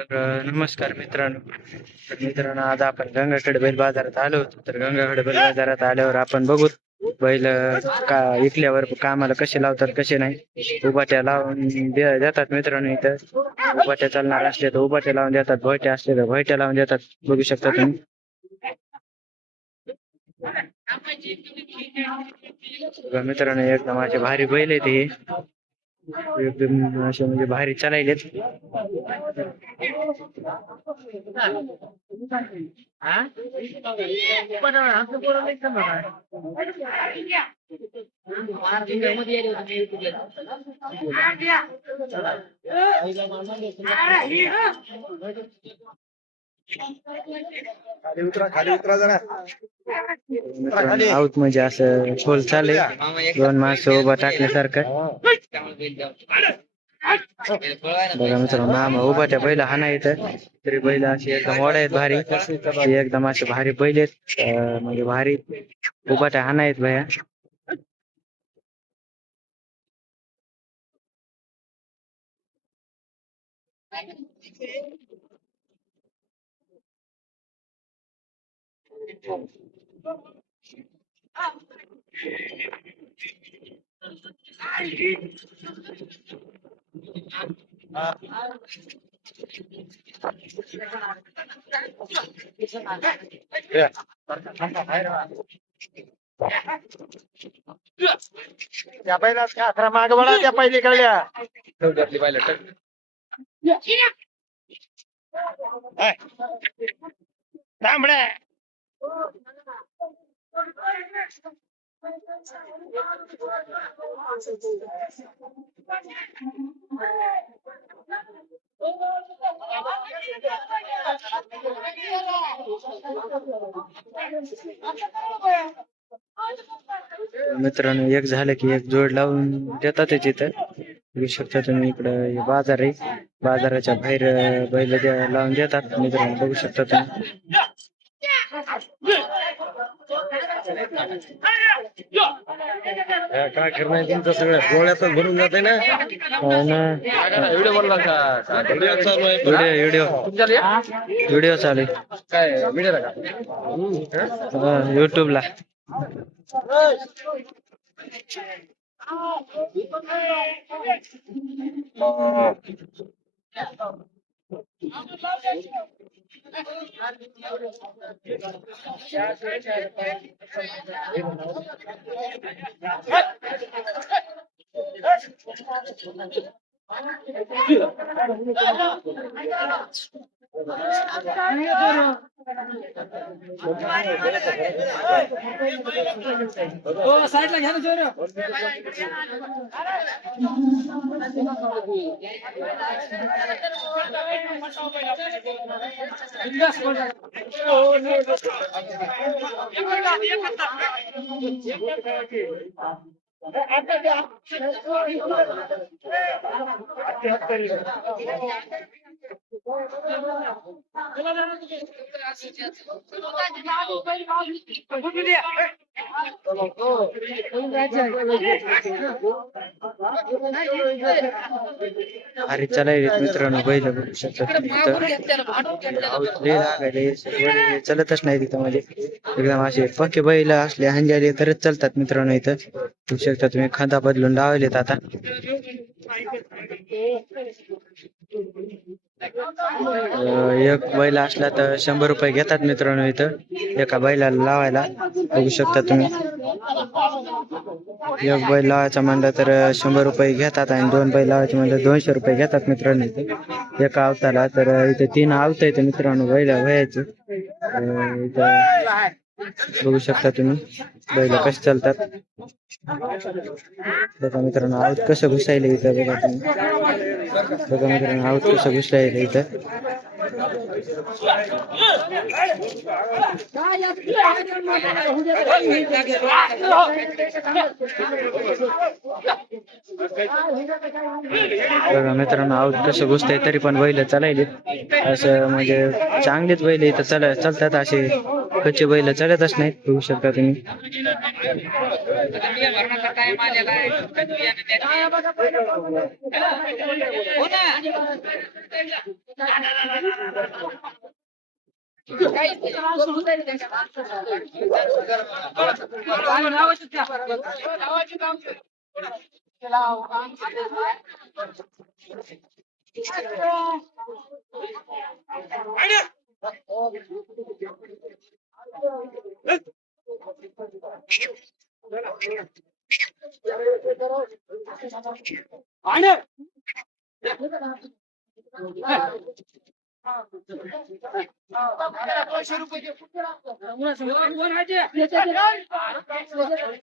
नमस्कार मित्रांनो. आज आपण गंगाखेड बैल बाजारात आलो होतो. तर गंगाखेड बैल बाजारात आल्यावर आपण बघू बैल का इकल्यावर कामाला कसे लावतात कसे नाही. उभाट्या लावून देतात मित्रांनो. इथं उभाट्या चालणार असले तर उभाट्या लावून देतात, भोयट्या असले तर भोयट्या लावून देतात. बघू शकता तुम्ही. मित्रांनो एकदम असे भारी बैल आहे ते. एकदम असे म्हणजे भारी चालायलेत. खाली उतरा जरा. आऊत म्हणजे असं खोल चालले, दोन माणसं उभा टाकल्यासारखं. बघा मित्रांनो, नाम उभा त्या बैला हा नाही तर तरी बैल अशी एकदम मोड आहेत भारी. एकदम असे भारी बैल आहेत, म्हणजे भारी उभा त्या हा नाहीत भया. त्या पहिला अकरा माग बळा त्या पहिले कळल्या तांबड्या. मित्रांनो एक झालं की एक जोड लावून देतात तिथं. बघू शकता तुम्ही. इकडं हे बाजार आहे, बाजाराच्या बाहेर बैल लावून देतात मित्रांनो. बघू शकता तुम्ही. काय करणार तुमचं सगळं डोळ्यातच भरून जाते ना. व्हिडिओ बनला का? व्हिडिओ चालू आहे. व्हिडिओ व्हिडिओ चालू आहे. काय व्हिडिओ का युट्यूबला. साईडला घ्या ना जोर. अरे चालायले मित्रांनो बैल. बघू शकता तुम्ही. चलतच नाही तिथं, म्हणजे एकदम असे पक्के बैल असले हंजाले तरच चालतात मित्रांनो. इथं बघू शकता तुम्ही. खांदा बदलून लावलेत आता. एक बैल असला तर 100 रुपये घेतात मित्रांनो इथं एका बैलाला लावायला. बघू शकता तुम्ही. एक बैल लावायचा म्हणलं तर 100 रुपये घेतात, आणि 2 बैल लावायचे म्हणलं 200 रुपये घेतात मित्रांनो इथं एका आवताला. तर इथे 3 आवत येते मित्रांनो बैल व्हायचे. इथं बघू शकता तुम्ही बैल कसे चालतात. बघा मित्रांनो आवत कसं घुसायले इथं. बघा तुम्ही. बघा मित्रांनो आवत कसं घुसायले इथं. बघा मित्रांनो, आऊट कसं घुसतंय तरी पण बैल चालायले. असं म्हणजे चांगलेच बैल इथं चालतात, असे कच्चे बैल चालतच नाहीत. बघू शकता तुम्ही.